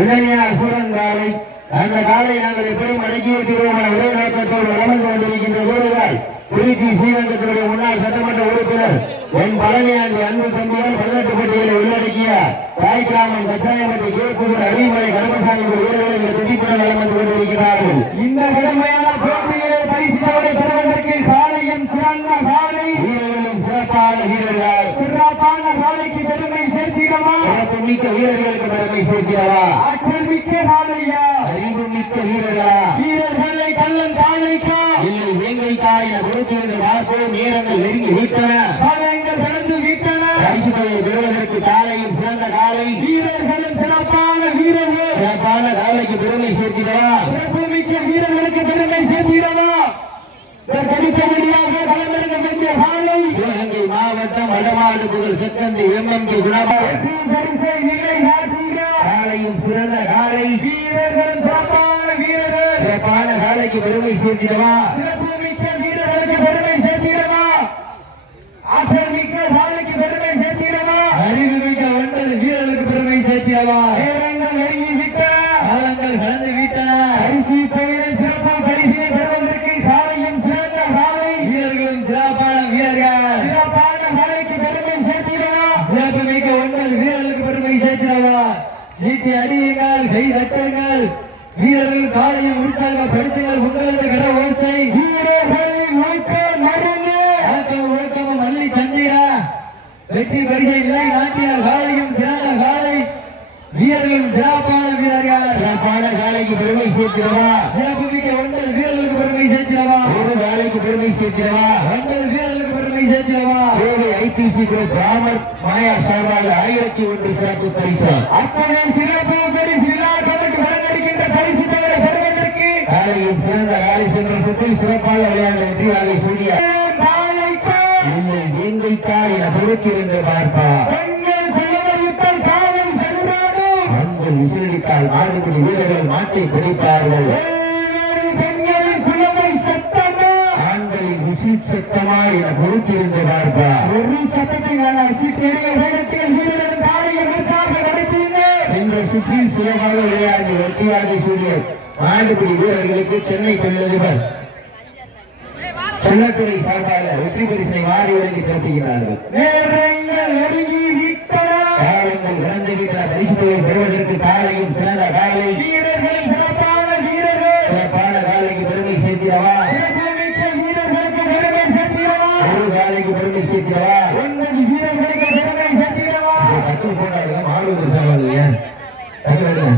இளைஞர் சூரன் காலை. அந்த காலை நாங்கள் எப்படி மடக்கிய திருமண ஒரே நோக்கத்தோடு வளர்ந்து கொண்டிருக்கின்ற வீரர்கள் திருச்சி ஸ்ரீரங்கத்தினுடைய முன்னாள் சட்டமன்ற உறுப்பினர் என் பழனியாண்டி அன்பு தம்பியால் 18 பட்டியலை உள்ளடக்கிய தாய்கிராமம் கச்சாயப்பட்டி கேட்பூர் அரியமலை கருமசாமி வீரர்கள் துடிப்புடன் வளர்ந்து கொண்டிருக்கிறார்கள். இந்த கடுமையான போட்டிகளை பரிசுகளை பெறுவதற்கு காலையும் சிறந்த காலை வீரர்களும் சிறப்பான வீரர்கள். சிறப்பான காலைக்கு பெருமை சேர்த்திடவா? சிறப்பு மிக்க வீரர்களுக்கு பெருமை சேர்த்திடவா? ஆற்றல் மிக்க காலையா? அறிவு மிக்க வீரர்களா? வீரர்களை கள்ளன் காலைக்கா இல்லை வேங்கைக்கா என பொறுத்திருந்து பார்ப்போம். நேரங்கள் நெருங்கி விட்டன, காலங்கள் கடந்து விட்டன. பரிசுகளை பெறுவதற்கு காலையும் சிறந்த காலை வீரர்களும் சிறப்பான வீரர்கள். சிறப்பான காலைக்கு பெருமை சேர்த்திடவா? சிறப்பு மிக்க வீரர்களுக்கு பெருமை சேர்த்திடவா? படித்தபடியாக களமிறங்க வேண்டிய காலை சிவகங்கை மாவட்டம் வடமாடு புகழ் செக்கந்தி எம்எம்கே பரிசை நிலை காலையும் சிறந்த காலை வீரர்களும் சிறப்பான வீரர்கள். சிறப்பான காலைக்கு பெருமை சேர்த்திடவா? சிறப்பு மிக்க வீரர்களுக்கு பெருமை சேர்த்திடவா? ஆற்றல் மிக்க காலைக்கு பெருமை சேர்த்திடவா? அறிவு மிக்க ஒன்பது வீரர்களுக்கு பெருமை சேர்த்திடவா? நேரங்கள் நெருங்கி விட்டன, காலங்கள் கடந்து விட்டன. பரிசு பெயரின் சிறப்பு பரிசினை பெறுவதற்கு காலையும் சிறந்த காலை வீரர்களும் சிறப்பான வீரர்கள். சிறப்பான காலைக்கு பெருமை சேர்த்திடவா? சிறப்பு மிக்க ஒன்பது வீரர்களுக்கு பெருமை சேர்த்திடவா? சீட்டி அடியுங்கள், கை தட்டுங்கள், வீரர்கள் காலையும் உற்சாகப்படுத்துங்கள். உங்களது கர ஓசை வீரர்களின் ஊக்கம் மருந்து ஊக்கமும் மல்லி சந்திரா வெற்றி பரிசை நிலை நாட்டின காலையும் சிறந்த காலை வீரர்களும் சிறப்பான வீரர்கள். சிறப்பான காலைக்கு பெருமை சேர்த்திடவா? சிறப்பு மிக்க 9 வீரர்களுக்கு பெருமை சேர்த்திடவா? ஒரு காலைக்கு பெருமை சேர்த்திடவா? 9 வீரர்களுக்கு பெருமை சேர்த்திடவா? கோவை ஐபிசி குரூப் ராமர் மாயா சார்பாக 1001 சிறப்பு பரிசு. அத்தனை சிறப்பு பரிசு விழா கமிட்டி வழங்கியிருக்கின்ற பரிசு தவிர பெறுவதற்கு காலையும் சிறந்த காலை சென்ற சுற்றில் சிறப்பாக விளையாட வெற்றி வாகை சூடிய காலைக்கா இல்லை வேங்கைக்கா என பொறுத்திருந்து பார்ப்பா. விசிலடித்தால் மாடுபிடி வீரர்கள் மாட்டை பிடிப்பார்கள். பெண்களின் குலமை சத்தமா ஆண்களின் விசில் சத்தமா என பொறுத்திருந்து பார்ப்பா. ஒரு சத்தத்தினால வீரர்கள் காலையை உற்சாக நடத்தினர். சென்ற சுற்றில் சிறப்பாக விளையாடி வெற்றியாக சூடிய மாடுபிடி வீரர்களுக்கு சென்னை தொழிலதிபர் செல்லத்துறை சார்பாக வெற்றி பரிசை வாரி வழங்கி சிறப்புகிறார்கள். காலங்கள் கடந்து விட்ட பரிசுகளை பெறுவதற்கு காலையும் சிறந்த காலை வீரர்களும் சிறப்பான வீரர்கள். சிறப்பான காலைக்கு பெருமை சேர்த்திடவா? வீரர்களுக்கு பெருமை சேர்த்திடவா? ஒரு காலைக்கு பெருமை சேர்த்திடவா? 9 வீரர்களுக்கு பெருமை சேர்த்திடவா? கத்து போட்டார்கள் ஆளுநர்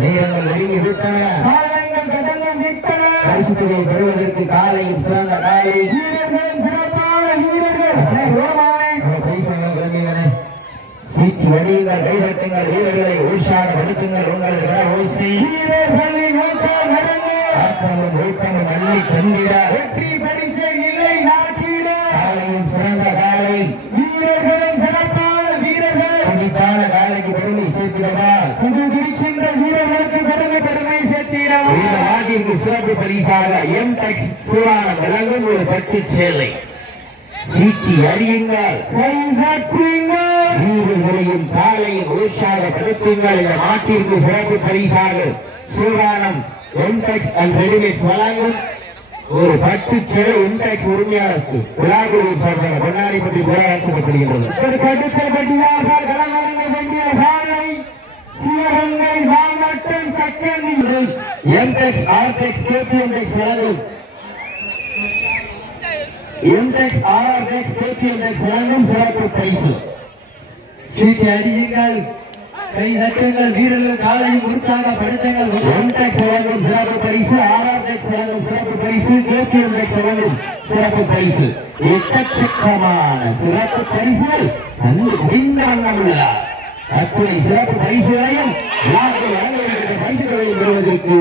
நேரங்கள் நெருங்கி விட்டன, காலங்கள் கடந்து விட்டன. பரிசுகளை பெறுவதற்கு காலையும் சிறந்த காலை வீரர்களும் சிறப்பான வீரர்கள். சீட்டி வடியுங்கள், கைதட்டுங்கள், வீரர்களை உற்சாகப்படுத்துங்கள். உங்களது ஓசை வீரர்களின் ஆக்கமும் ஊக்கமும் அள்ளி தந்திட வெற்றி பரிசை நிலை நாட்டிட காலையும் சிறந்த காலை வீரர்களும் சிறப்பான வீரர்கள். துடிப்பான காலைக்கு பெருமை சேர்த்திடவா? துடிக்கின்ற வீரர்களுக்கு பெருமை சேர்த்திடவா? இந்த நாட்டிற்கு சிறப்பு பரிசாக எம்டெக்ஸ் சூடானம் வழங்கும் ஒரு பட்டு சேலை. சீட்டி அடியுங்கள், வீரர்களையும் காலையும் உற்சாகப்படுத்துங்கள். இந்த நாட்டிற்கு சிறப்பு பரிசாக சூடானம் எம்டெக்ஸ் அண்ட் ரெடிமேட்ஸ் வழங்கும் ஒரு பட்டு சேலை. எம்டெக்ஸ் உரிமையாளருக்கு உலாகுரு சார்பாக பொன்னாடிப்பட்டி போராட்சிக்கப்படுகின்றது. அடுத்தபடியாக களமிறங்க வேண்டிய காலை சிவகங்கை மாவட்டம் சக்கரவி எம்டெக்ஸ் ஆர்டெக்ஸ் கேபிஎம்டெக்ஸ் வழங்கும் எம்டெக்ஸ் ஆர்டெக்ஸ் கேபிஎம்டெக்ஸ் வழங்கும் சிறப்பு பரிசு. சீட்டி அடியுங்கள், கை தட்டுங்கள், வீரர்கள் காலையும் உற்சாகப்படுத்துங்கள். எம்டெக்ஸ் வழங்கும் சிறப்பு பரிசு, ஆர்டெக்ஸ் வழங்கும் சிறப்பு பரிசு, கேபிஎம்டெக்ஸ் வழங்கும் சிறப்பு பரிசு. எக்கச்சக்கமான சிறப்பு பரிசுகள் நன்கு முடிந்த வண்ணம் உள்ளதா? அத்துணை சிறப்பு பரிசுகளையும் பரிசுகளையும் பெறுவதற்கு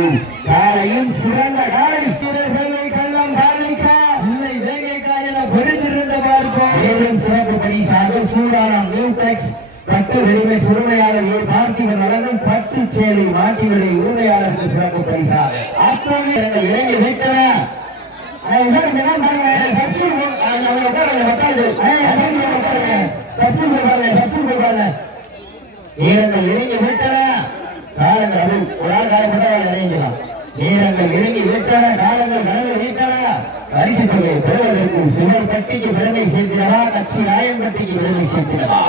காலையும் சிறந்த காலை வீரர்களை கள்ளம் காலைக்கா இல்லை வேங்கைக்கா என பொறுத்திருந்த பார்ப்போம். மேலும் சிறப்பு பரிசாக சூடானம் எம்டெக்ஸ் பட்டு ரெடிமேட் உரிமையாளர் ஏ பார்த்திபன் வழங்கும் பட்டு சேலை மாட்டிகளை உரிமையாளருக்கு சிறப்பு பரிசாக அத்துணை இறங்கி வைத்தன. நேரங்கள் நெருங்கி விட்டன, காலங்கள் ஒரு ஆள் காலப்பட்டவர்கள் இறங்கிக்கலாம். நேரங்கள் இறங்கி விட்டன, காலங்கள் கடந்து விட்டன. பரிசு தொகை பெறுவதற்கு சிவன்பட்டிக்கு பெருமை சேர்த்திடவா, கட்சி நாயன்பட்டிக்கு பெருமை சேர்த்திடவா?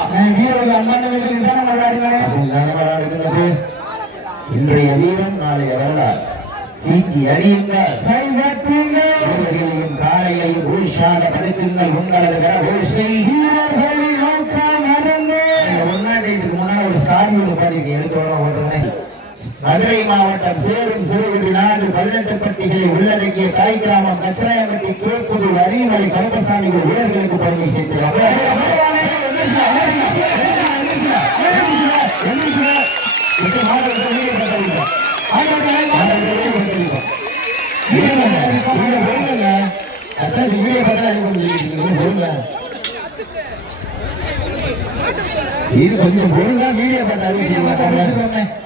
இன்றைய வீரம் நாளைய வரலாறு. சீக்கி அடியுங்கள், காலையையும் ஊஷாக படுத்துங்கள். உங்களது ஒன்னாம் தேதிக்கு முன்னாடி ஒரு ஸ்டாடி ஒரு பாடிக்கு எடுத்து வர ஓட்டுங்க. மதுரை மாவட்டம் சேரும் சிறுகுடி 18 பட்டிகளை உள்ளடக்கிய தாய் கிராமம் கச்சராயப்பட்டி கேட்பது அரியமலை கருப்பசாமி வீரர்களுக்கு பெருமை சேர்க்கிறார். இது கொஞ்சம் பொருளா வீடியோ பார்த்து அறிவிச்சு